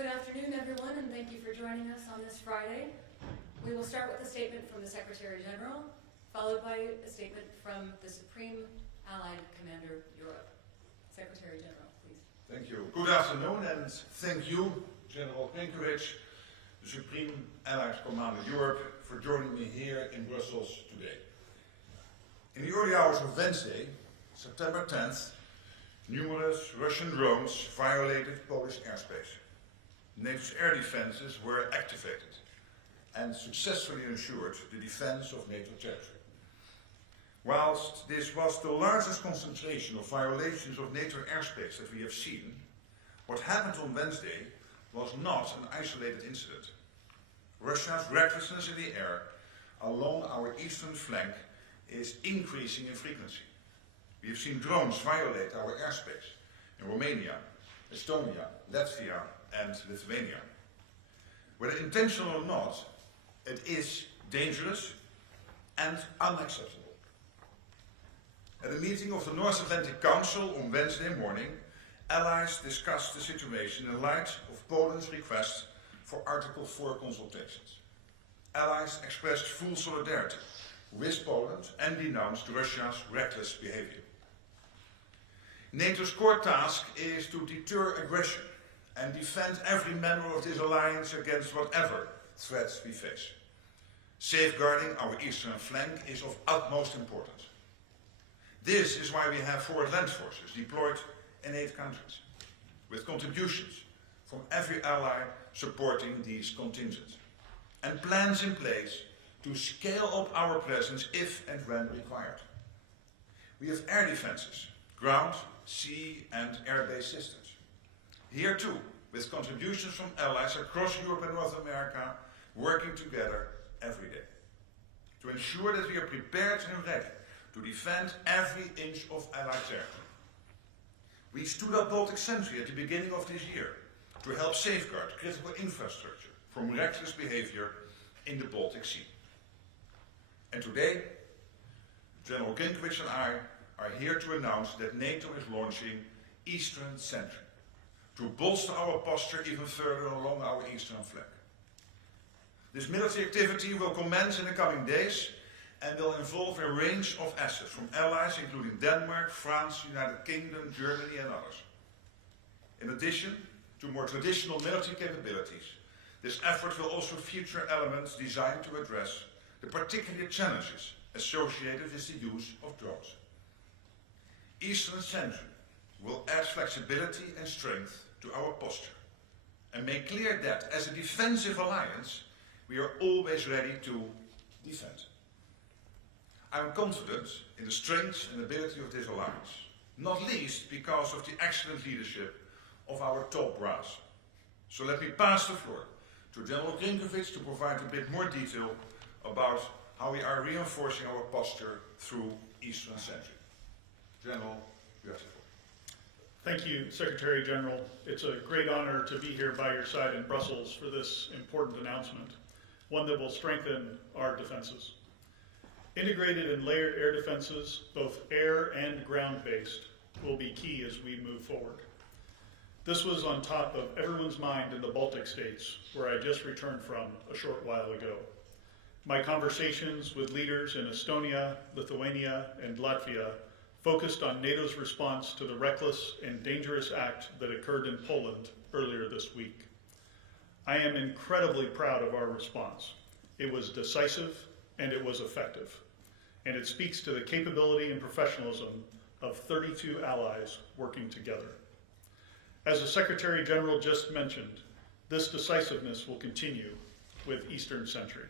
Good afternoon, everyone, and thank you for joining us on this Friday. We will start with a statement from the Secretary General, followed by a statement from the Supreme Allied Commander Europe. Secretary General, please. Thank you. Good afternoon, and thank you, General Plenković, the Supreme Allied Commander Europe, for joining me here in Brussels today. In the early hours of Wednesday, September 10th, numerous Russian drones violated Polish airspace. NATO's air defenses were activated and successfully ensured the defense of NATO territory. Whilst this was the largest concentration of violations of NATO airspace that we have seen, what happened on Wednesday was not an isolated incident. Russia's recklessness in the air along our eastern flank is increasing in frequency. We have seen drones violate our airspace in Romania, Estonia, Latvia, and Lithuania. Whether intentional or not, it is dangerous and unacceptable. At a meeting of the North Atlantic Council on Wednesday morning, allies discussed the situation in light of Poland's request for Article 4 consultations. Allies expressed full solidarity with Poland and denounced Russia's reckless behavior. NATO's core task is to deter aggression and defend every member of this alliance against whatever threats we face. Safeguarding our eastern flank is of utmost importance. This is why we have forward land forces deployed in 8 countries, with contributions from every ally supporting these contingents, and plans in place to scale up our presence if and when required. We have air defenses, ground, sea and air-based systems. Here too, with contributions from allies across Europe and North America working together every day to ensure that we are prepared and ready to defend every inch of Allied territory. We stood up Baltic Sentry at the beginning of this year to help safeguard critical infrastructure from reckless behavior in the Baltic Sea. And today, General Plenković and I are here to announce that NATO is launching Eastern Sentry to bolster our posture even further along our eastern flank. This military activity will commence in the coming days and will involve a range of assets from allies including Denmark, France, United Kingdom, Germany and others. In addition to more traditional military capabilities, this effort will also feature elements designed to address the particular challenges associated with the use of drones. Eastern Sentry will add flexibility and strength to our posture and make clear that as a defensive alliance, we are always ready to defend. I am confident in the strength and ability of this alliance, not least because of the excellent leadership of our top brass. So let me pass the floor to General Grinkovic to provide a bit more detail about how we are reinforcing our posture through Eastern Century. General, you have the floor. Thank you, Secretary General. It's a great honor to be here by your side in Brussels for this important announcement, one that will strengthen our defenses. Integrated and layered air defenses, both air and ground-based, will be key as we move forward. This was on top of everyone's mind in the Baltic states, where I just returned from a short while ago. My conversations with leaders in Estonia, Lithuania, and Latvia focused on NATO's response to the reckless and dangerous act that occurred in Poland earlier this week. I am incredibly proud of our response. It was decisive and it was effective, and it speaks to the capability and professionalism of 32 allies working together. As the Secretary General just mentioned, this decisiveness will continue with Eastern Century.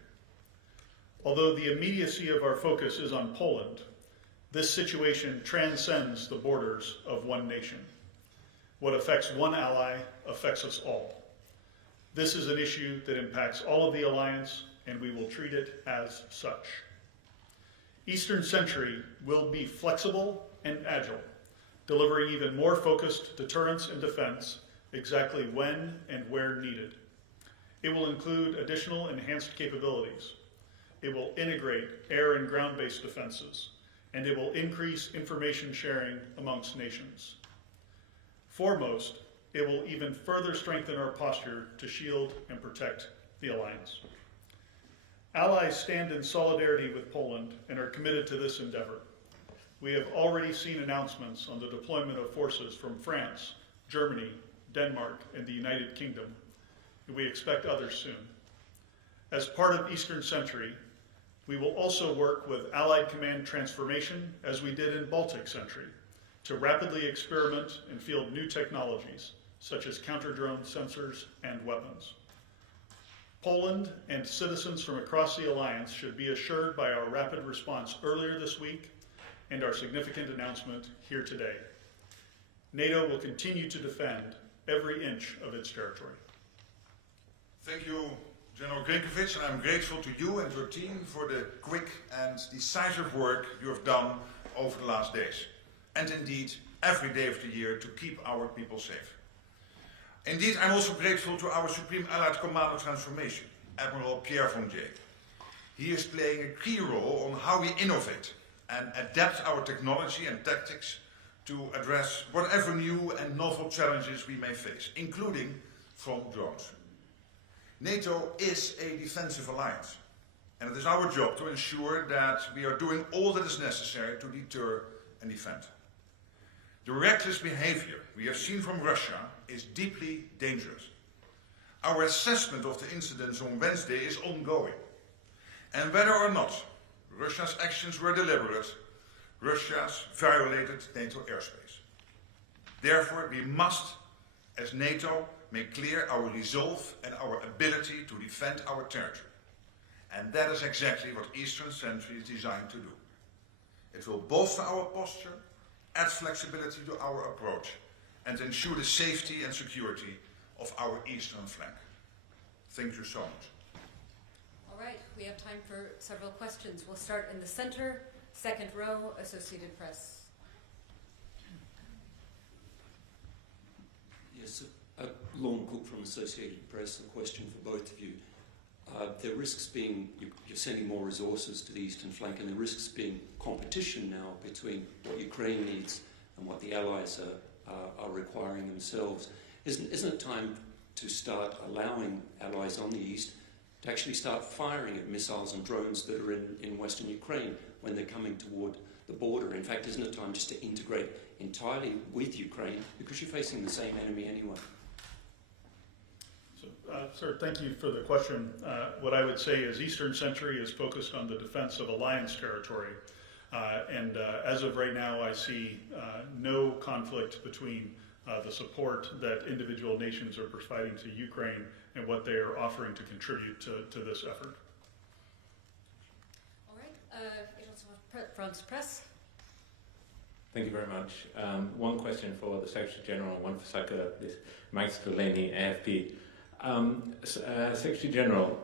Although the immediacy of our focus is on Poland, this situation transcends the borders of one nation. What affects one ally affects us all. This is an issue that impacts all of the alliance, and we will treat it as such. Eastern Century will be flexible and agile, delivering even more focused deterrence and defense exactly when and where needed. It will include additional enhanced capabilities. It will integrate air and ground-based defenses, and it will increase information sharing amongst nations. Foremost, it will even further strengthen our posture to shield and protect the alliance. Allies stand in solidarity with Poland and are committed to this endeavor. We have already seen announcements on the deployment of forces from France, Germany, Denmark, and the United Kingdom, and we expect others soon. As part of Eastern Century, we will also work with Allied Command transformation, as we did in Baltic Century, to rapidly experiment and field new technologies, such as counter-drone sensors and weapons. Poland and citizens from across the alliance should be assured by our rapid response earlier this week and our significant announcement here today. NATO will continue to defend every inch of its territory. Thank you, General Grinkovic, and I'm grateful to you and your team for the quick and decisive work you have done over the last days, and indeed every day of the year, to keep our people safe. Indeed, I'm also grateful to our Supreme Allied Commando Transformation, Admiral Pierre von Jay. He is playing a key role on how we innovate and adapt our technology and tactics to address whatever new and novel challenges we may face, including from drones. NATO is a defensive alliance, and it is our job to ensure that we are doing all that is necessary to deter and defend. The reckless behavior we have seen from Russia is deeply dangerous. Our assessment of the incidents on Wednesday is ongoing, and whether or not Russia's actions were deliberate, Russia violated NATO airspace. Therefore, we must, as NATO, make clear our resolve and our ability to defend our territory. And that is exactly what Eastern Century is designed to do. It will bolster our posture, add flexibility to our approach, and ensure the safety and security of our eastern flank. Thank you so much. All right, we have time for several questions. We'll start in the center, second row, Associated Press. Yes, Lorne Cook from Associated Press. A question for both of you. There risks being, you're sending more resources to the eastern flank, and the risks being competition now between what Ukraine needs and what the allies are requiring themselves. Isn't it time to start allowing allies on the east to actually start firing at missiles and drones that are in western Ukraine when they're coming toward the border? In fact, isn't it time just to integrate entirely with Ukraine, because you're facing the same enemy anyway? Sir, thank you for the question. What I would say is Eastern Century is focused on the defense of alliance territory, As of right now, I see no conflict between the support that individual nations are providing to Ukraine and what they are offering to contribute to this effort. All right, France Press. Thank you very much. One question for the Secretary General and one for This Max Delaney, AFP. Secretary General,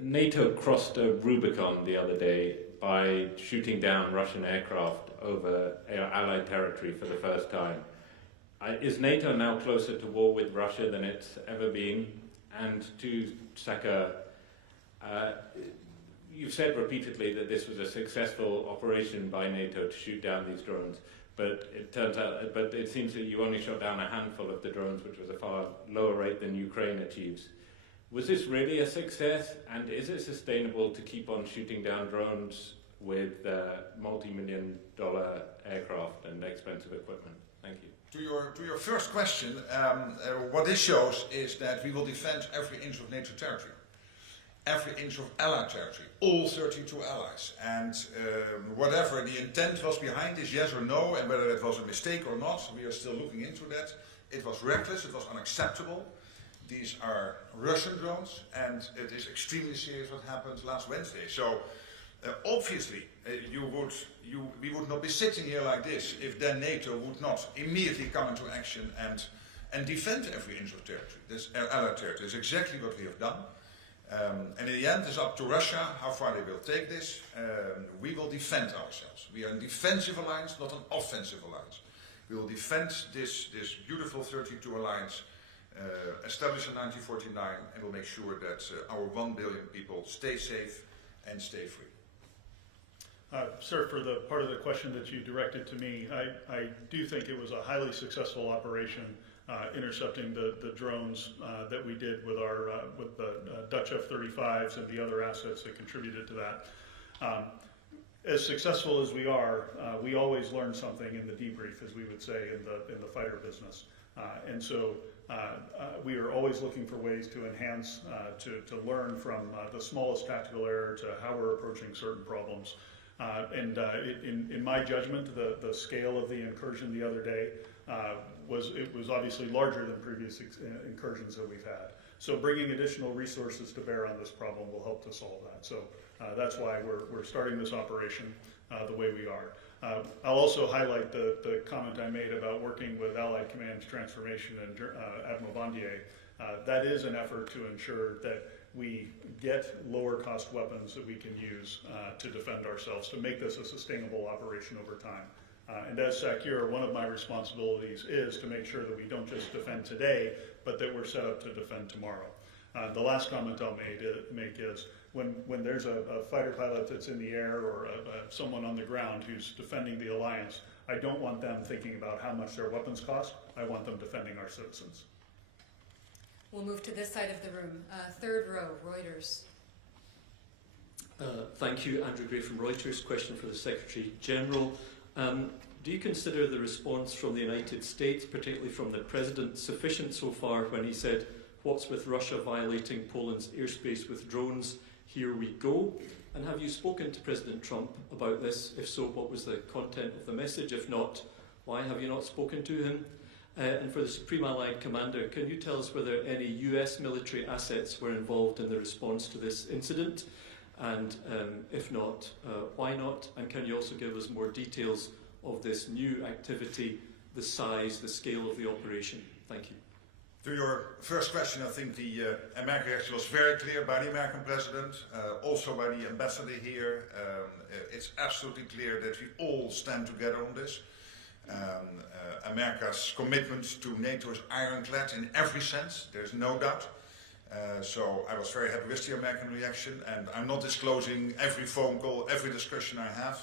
NATO crossed a Rubicon the other day by shooting down Russian aircraft over Allied territory for the first time. Is NATO now closer to war with Russia than it's ever been? And to Saka, you've said repeatedly that this was a successful operation by NATO to shoot down these drones, but it seems that you only shot down a handful of the drones, which was a far lower rate than Ukraine achieves. Was this really a success, and is it sustainable to keep on shooting down drones with multi-million-dollar aircraft and expensive equipment? Thank you. To your first question, what this shows is that we will defend every inch of NATO territory, every inch of Allied territory, all 32 allies. And whatever the intent was behind this, yes or no, and whether it was a mistake or not, we are still looking into that. It was reckless, it was unacceptable. These are Russian drones, and it is extremely serious what happened last Wednesday. So obviously, we would not be sitting here like this if then NATO would not immediately come into action and defend every inch of territory. This Allied territory is exactly what we have done. And in the end, it's up to Russia how far they will take this. We will defend ourselves. We are a defensive alliance, not an offensive alliance. We will defend this beautiful 32 alliance established in 1949, and we'll make sure that our 1 billion people stay safe and stay free. Sir, for the part of the question that you directed to me, I do think it was a highly successful operation intercepting the drones that we did with the Dutch F-35s and the other assets that contributed to that. As successful as we are, we always learn something in the debrief, as we would say in the fighter business. And so we are always looking for ways to enhance, to learn from the smallest tactical error to how we're approaching certain problems. In my judgment, the scale of the incursion the other day was obviously larger than previous incursions that we've had. So bringing additional resources to bear on this problem will help to solve that. So that's why we're starting this operation the way we are. I'll also highlight the comment I made about working with Allied Command Transformation and Admiral Bondier. That is an effort to ensure that we get lower cost weapons that we can use to defend ourselves, to make this a sustainable operation over time. And as SACEUR, one of my responsibilities is to make sure that we don't just defend today, but that we're set up to defend tomorrow. The last comment I'll make is when there's a fighter pilot that's in the air or someone on the ground who's defending the alliance, I don't want them thinking about how much their weapons cost. I want them defending our citizens. We'll move to this side of the room. Third row, Reuters. Thank you, Andrew Gray from Reuters. Question for the Secretary General. Do you consider the response from the United States, particularly from the President, sufficient so far when he said, "What's with Russia violating Poland's airspace with drones? Here we go." And have you spoken to President Trump about this? If so, what was the content of the message? If not, why have you not spoken to him? And for the Supreme Allied Commander, can you tell us whether any US military assets were involved in the response to this incident? And if not, why not? And can you also give us more details of this new activity, the size, the scale of the operation? Thank you. To your first question, I think the American reaction was very clear by the American President, also by the ambassador here. It's absolutely clear that we all stand together on this. America's commitment to NATO is ironclad in every sense, there's no doubt. So I was very happy with the American reaction, and I'm not disclosing every phone call, every discussion I have,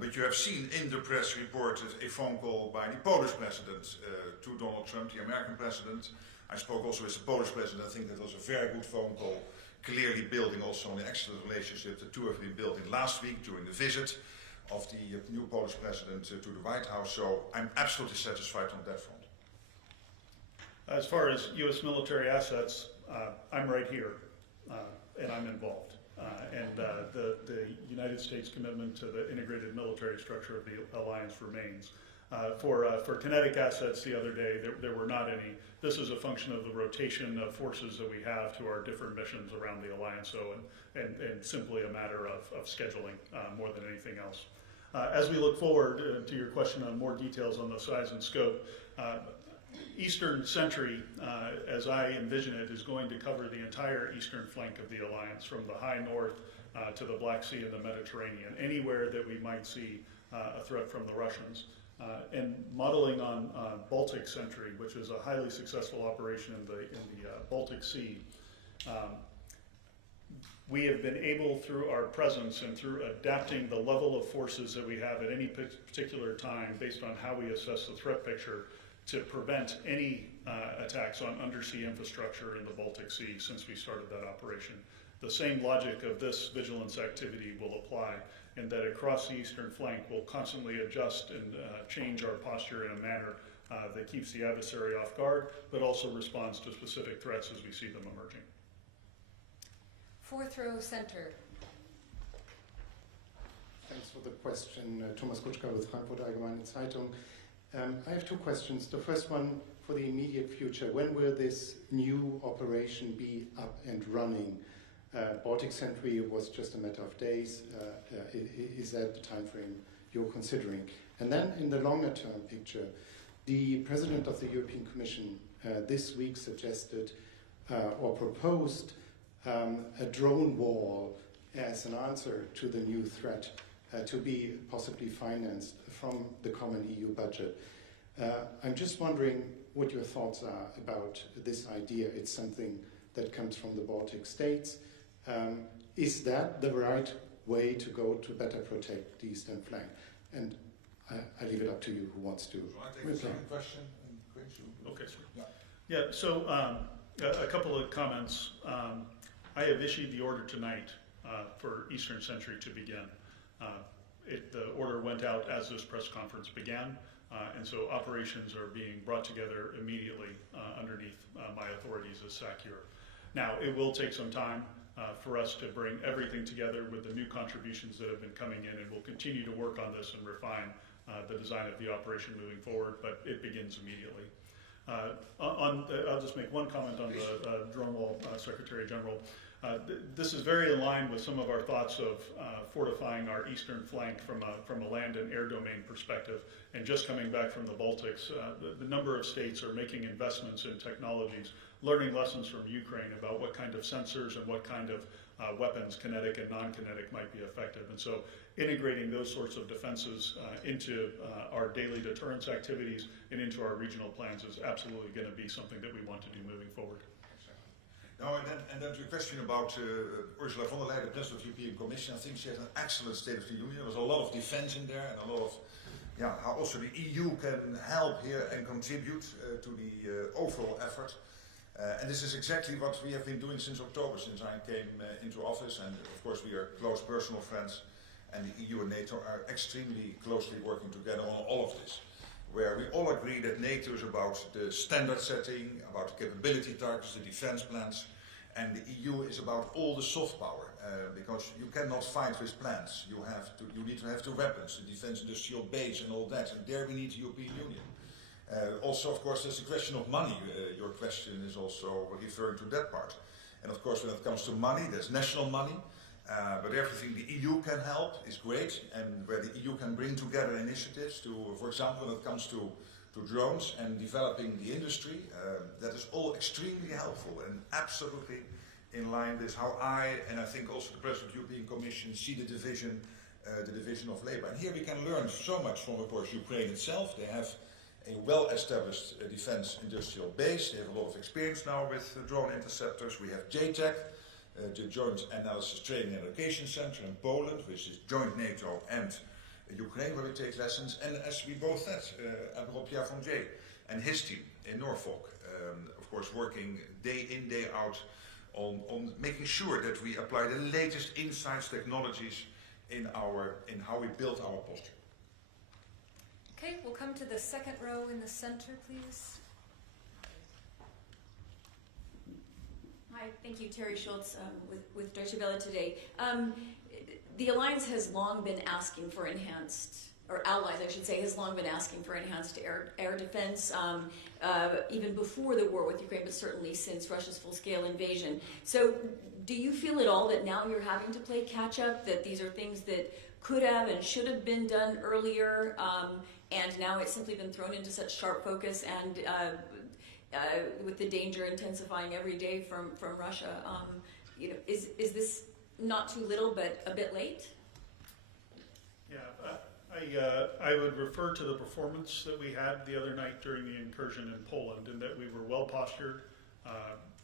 but you have seen in the press reported a phone call by the Polish President to Donald Trump, the American President. I spoke also with the Polish President. I think that was a very good phone call, clearly building also on the excellent relationship the two have been building last week during the visit of the new Polish President to the White House. So I'm absolutely satisfied on that front. As far as U.S. military assets, I'm right here, and I'm involved. and the United States commitment to the integrated military structure of the alliance remains. For kinetic assets the other day, there were not any. This is a function of the rotation of forces that we have to our different missions around the alliance, so and simply a matter of scheduling more than anything else. As we look forward to your question on more details on the size and scope, Eastern Sentry, as I envision it, is going to cover the entire eastern flank of the alliance, from the high north to the Black Sea and the Mediterranean, anywhere that we might see a threat from the Russians. And modeling on Baltic Sentry, which is a highly successful operation in the Baltic Sea, we have been able, through our presence and through adapting the level of forces that we have at any particular time based on how we assess the threat picture, to prevent any attacks on undersea infrastructure in the Baltic Sea since we started that operation. The same logic of this vigilance activity will apply, in that across the eastern flank we'll constantly adjust and change our posture in a manner that keeps the adversary off guard, but also responds to specific threats as we see them emerging. Fourth row center. Thanks for the question. Thomas Kutschka with Frankfurter Allgemeine Zeitung. I have two questions. The first one, for the immediate future, when will this new operation be up and running? Baltic Sentry was just a matter of days. Is that the time frame you're considering? And then in the longer term picture, the President of the European Commission this week suggested or proposed a drone wall as an answer to the new threat, to be possibly financed from the common EU budget. I'm just wondering what your thoughts are about this idea. It's something that comes from the Baltic states. Is that the right way to go to better protect the eastern flank? And I leave it up to you who wants to. So I take the second question. Okay, sir. Yeah. Yeah, so a couple of comments. I have issued the order tonight for Eastern Sentry to begin. The order went out as this press conference began, and so operations are being brought together immediately underneath my authorities as SACEUR. Now, it will take some time for us to bring everything together with the new contributions that have been coming in, and we'll continue to work on this and refine the design of the operation moving forward, but it begins immediately. I'll just make one comment on the drone wall, Secretary General. This is very in line with some of our thoughts of fortifying our eastern flank from a land and air domain perspective. And just coming back from the Baltics, the number of states are making investments in technologies, learning lessons from Ukraine about what kind of sensors and what kind of weapons, kinetic and non-kinetic, might be effective. And so integrating those sorts of defenses into our daily deterrence activities and into our regional plans is absolutely going to be something that we want to do moving forward. Now, and then to your question about Ursula von der Leyen, the President of the European Commission, I think she had an excellent State of the Union. There was a lot of defense in there, and a lot of how also the EU can help here and contribute to the overall effort. And this is exactly what we have been doing since October, since I came into office. And of course, we are close personal friends, and the EU and NATO are extremely closely working together on all of this, where we all agree that NATO is about the standard setting, about the capability targets, the defense plans, and the EU is about all the soft power, because you cannot fight with plans. You need to have the weapons, the defense industrial base and all that, and there we need the European Union. Also, of course, there's the question of money. Your question is also referring to that part. And of course, when it comes to money, there's national money, but everything the EU can help is great, and where the EU can bring together initiatives to, for example, when it comes to drones and developing the industry, that is all extremely helpful and absolutely in line with how I, and I think also the President of the European Commission, see the division of labor. And here we can learn so much from, of course, Ukraine itself. They have a well-established defense industrial base. They have a lot of experience now with drone interceptors. We have JTAC, the Joint Analysis Training and Education Center in Poland, which is joint NATO and Ukraine, where we take lessons. And as we both said, Admiral Pierre Fondier and his team in Norfolk, of course, working day in, day out on making sure that we apply the latest insights, technologies in how we build our posture. Okay, we'll come to the second row in the center, please. Hi, Hi, thank you. Terry Schultz with Deutsche Welle today. The alliance has long been asking for enhanced, or allies I should say, has long been asking for enhanced air defense, even before the war with Ukraine, but certainly since Russia's full-scale invasion. So do you feel at all that now you're having to play catch-up, that these are things that could have and should have been done earlier, and now it's simply been thrown into such sharp focus, and with the danger intensifying every day from Russia, is this not too little but a bit late? Yeah, I would refer to the performance that we had the other night during the incursion in Poland, in that we were well postured.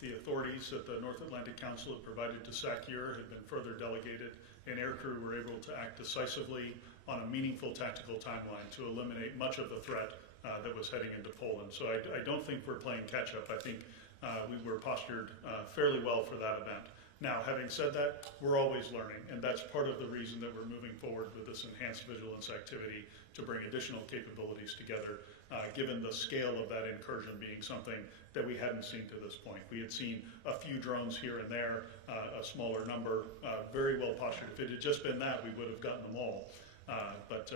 The authorities at the North Atlantic Council had provided to SACEUR had been further delegated, and aircrew were able to act decisively on a meaningful tactical timeline to eliminate much of the threat that was heading into Poland. So I don't think we're playing catch up. I think we were postured fairly well for that event. Now, having said that, we're always learning, and that's part of the reason that we're moving forward with this enhanced vigilance activity to bring additional capabilities together, given the scale of that incursion being something that we hadn't seen to this point. We had seen a few drones here and there, a smaller number, very well postured. If it had just been that, we would have gotten them all. But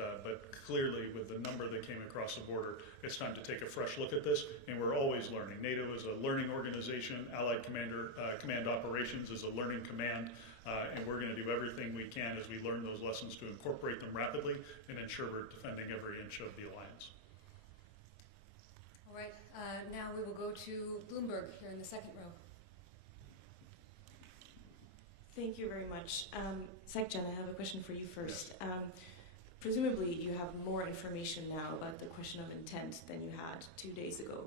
clearly, with the number that came across the border, it's time to take a fresh look at this, and we're always learning. NATO is a learning organization. Allied Command Operations is a learning command, and we're going to do everything we can as we learn those lessons to incorporate them rapidly and ensure we're defending every inch of the alliance. All right, now we will go to Bloomberg here in the second row. Thank you very much. Jen, I have a question for you first. Presumably you have more information now about the question of intent than you had 2 days ago.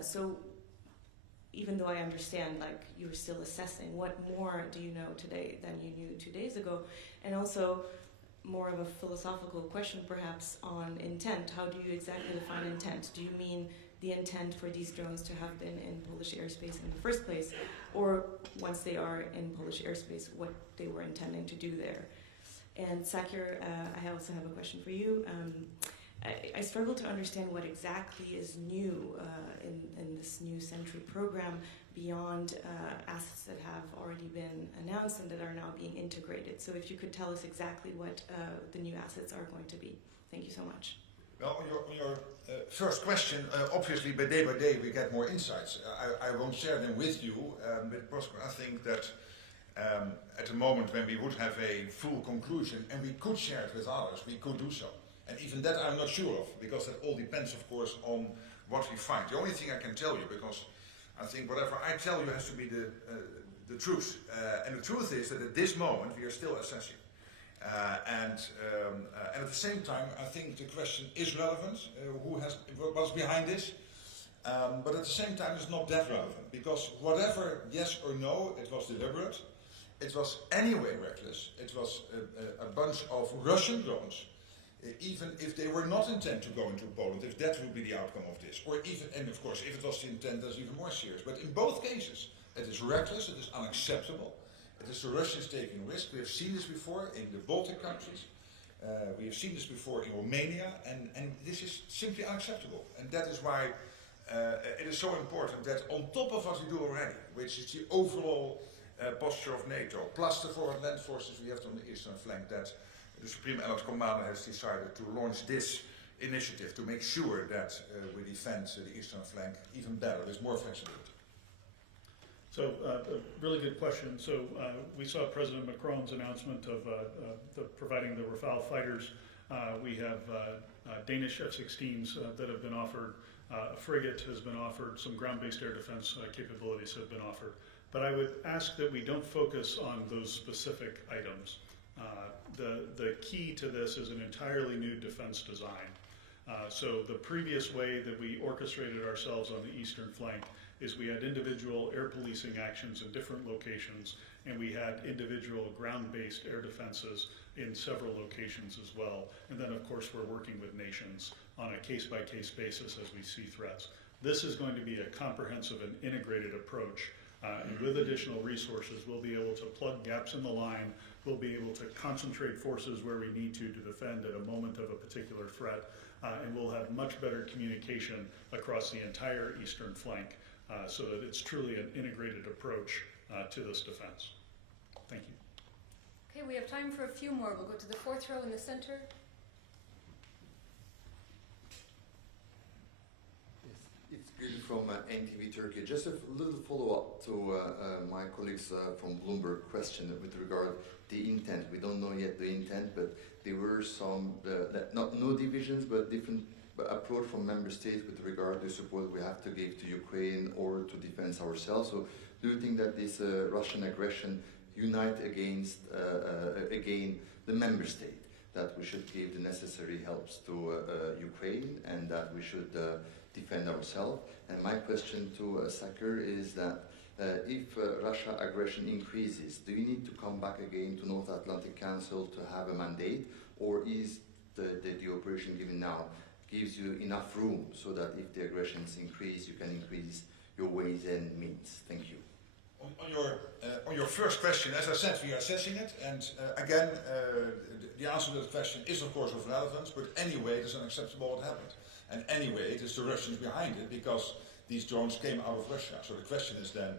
So even though I understand like you're still assessing, what more do you know today than you knew 2 days ago? And also more of a philosophical question perhaps on intent. How do you exactly define intent? Do you mean the intent for these drones to have been in Polish airspace in the first place, or once they are in Polish airspace, what they were intending to do there? And SACEUR, I also have a question for you. I struggle to understand what exactly is new in this new Sentry program beyond assets that have already been announced and that are now being integrated. So if you could tell us exactly what the new assets are going to be. Thank you so much. Well, on your first question, obviously by day we get more insights. I won't share them with you, but I think that at the moment when we would have a full conclusion and we could share it with others, we could do so. And even that I'm not sure of, because that all depends, of course, on what we find. The only thing I can tell you, because I think whatever I tell you has to be the truth. And the truth is that at this moment we are still assessing. And at the same time, I think the question is relevant. What's behind this? But at the same time, it's not that relevant, because whatever yes or no, it was deliberate. It was anyway reckless. It was a bunch of Russian drones, even if they were not intent to go into Poland, if that would be the outcome of this. Or even, and of course, if it was the intent, that's even more serious. But in both cases, it is reckless, it is unacceptable. It is the Russians taking risk. We have seen this before in the Baltic countries. We have seen this before in Romania, and this is simply unacceptable. And that is why it is so important that on top of what we do already, which is the overall posture of NATO, plus the forward land forces we have on the eastern flank, that the Supreme Allied Commander has decided to launch this initiative to make sure that we defend the eastern flank even better, with more flexibility. So, a really good question. So, we saw President Macron's announcement of providing the Rafale fighters. We have Danish F-16s that have been offered. A frigate has been offered. Some ground-based air defense capabilities have been offered. But I would ask that we don't focus on those specific items. The key to this is an entirely new defense design. So the previous way that we orchestrated ourselves on the eastern flank is we had individual air policing actions in different locations, and we had individual ground-based air defenses in several locations as well. And then, of course, we're working with nations on a case-by-case basis as we see threats. This is going to be a comprehensive and integrated approach. And with additional resources, we'll be able to plug gaps in the line. We'll be able to concentrate forces where we need to defend at a moment of a particular threat. And we'll have much better communication across the entire eastern flank so that it's truly an integrated approach to this defense. Thank you. Okay, we have time for a few more. We'll go to the fourth row in the center. It's Gül from NTV Turkey. Just a little follow-up to my colleagues from Bloomberg question with regard the intent. We don't know yet the intent, but there were some, no divisions, but different approach from member states with regard to support we have to give to Ukraine or to defend ourselves. So do you think that this Russian aggression unite against, again, the member state, that we should give the necessary helps to Ukraine and that we should defend ourselves? And my question to Saker is that if Russia aggression increases, do you need to come back again to North Atlantic Council to have a mandate, or is the operation given now gives you enough room so that if the aggressions increase, you can increase your ways and means? Thank you. On your first question, as I said, we are assessing it, and again, the answer to that question is of course of relevance, but anyway, it is unacceptable what happened. And anyway, it is the Russians behind it, because these drones came out of Russia. So the question is then,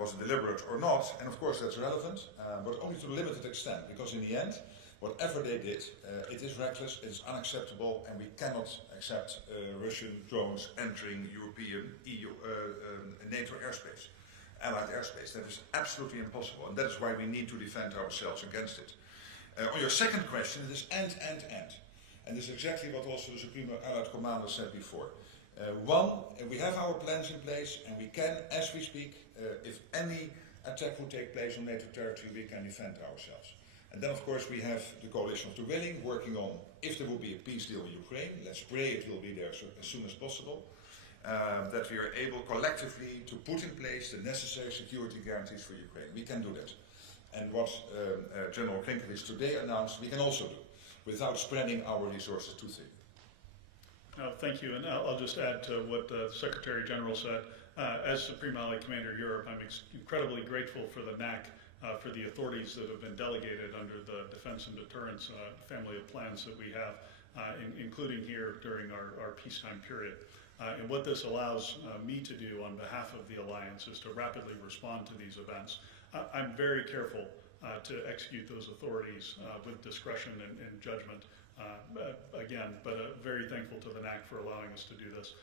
was it deliberate or not? And of course that's relevant, but only to a limited extent, because in the end, whatever they did, it is reckless, it is unacceptable, and we cannot accept Russian drones entering European, EU, NATO airspace, allied airspace. That is absolutely impossible, and that is why we need to defend ourselves against it. On your second question, it is end. And this is exactly what also the Supreme Allied Commander said before. One, we have our plans in place, and we can, as we speak, if any attack would take place on NATO territory, we can defend ourselves. And then, of course, we have the coalition of the willing working on if there will be a peace deal in Ukraine. Let's pray it will be there as soon as possible. That we are able collectively to put in place the necessary security guarantees for Ukraine. We can do that. And what General Plenković today announced, we can also do, without spreading our resources too thin. Thank you, and I'll just add to what the Secretary General said. As Supreme Allied Commander Europe, I'm incredibly grateful for the NAC, for the authorities that have been delegated under the defense and deterrence family of plans that we have, including here during our peacetime period. And what this allows me to do on behalf of the alliance is to rapidly respond to these events. I'm very careful to execute those authorities with discretion and judgment. Again, but very thankful to the NAC for allowing us to do this,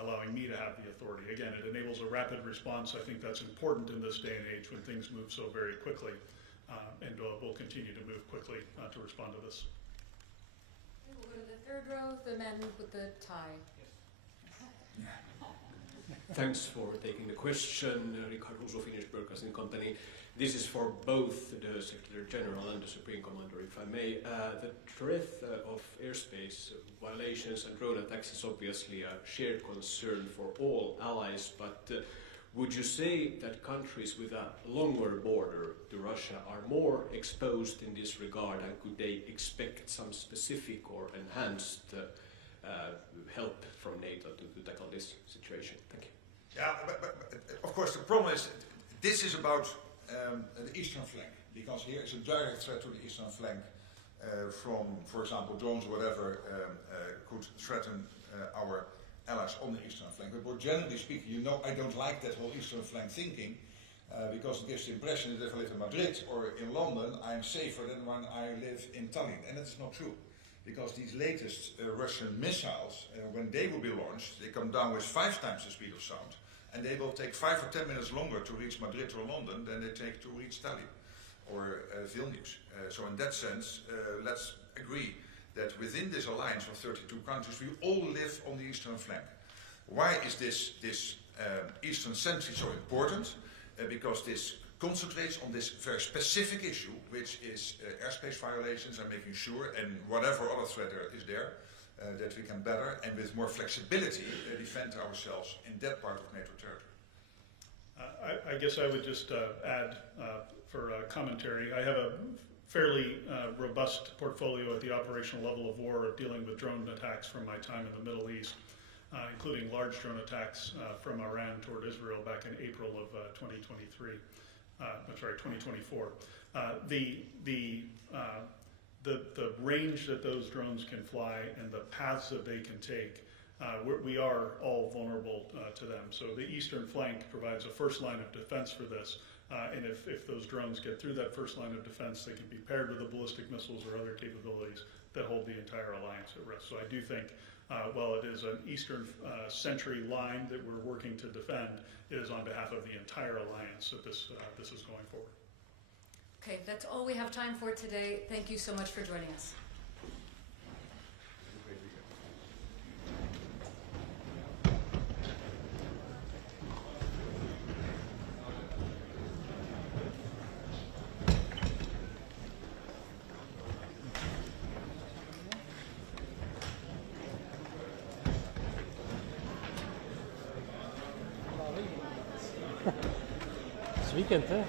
allowing me to have the authority. Again, it enables a rapid response. I think that's important in this day and age when things move so very quickly, and we'll continue to move quickly to respond to this. Okay, we'll go to the third row, the man with the tie. Thanks for taking the question, Richard Russo, Finnish Broadcasting Company. This is for both the Secretary General and the Supreme Commander, if I may. The threat of airspace violations and drone attacks is obviously a shared concern for all allies, but would you say that countries with a longer border to Russia are more exposed in this regard, and could they expect some specific or enhanced help from NATO to tackle this situation? Thank you. Yeah, but of course the problem is, this is about the eastern flank, because here is a direct threat to the eastern flank from, for example, drones or whatever could threaten our allies on the eastern flank. But more generally speaking, you know, I don't like that whole eastern flank thinking, because it gives the impression that if I live in Madrid or in London, I am safer than when I live in Tallinn, and that is not true. Because these latest Russian missiles, when they will be launched, they come down with 5 times the speed of sound, and they will take 5 or 10 minutes longer to reach Madrid or London than they take to reach Tallinn or Vilnius. So in that sense, let's agree that within this alliance of 32 countries, we all live on the eastern flank. Why is this eastern sentry so important? Because this concentrates on this very specific issue, which is airspace violations, and making sure, and whatever other threat there is there, that we can better and with more flexibility defend ourselves in that part of NATO territory. I guess I would just add for commentary, I have a fairly robust portfolio at the operational level of war of dealing with drone attacks from my time in the Middle East, including large drone attacks from Iran toward Israel back in April of 2023. 2024. The range that those drones can fly and the paths that they can take, we are all vulnerable to them. So the eastern flank provides a first line of defense for this, And if those drones get through that first line of defense, they can be paired with the ballistic missiles or other capabilities that hold the entire alliance at rest. So I do think, while it is an Eastern century line that we're working to defend, it is on behalf of the entire alliance that this is going forward. Okay, that's all we have time for today. Thank you so much for joining us. Het is weekend, hè?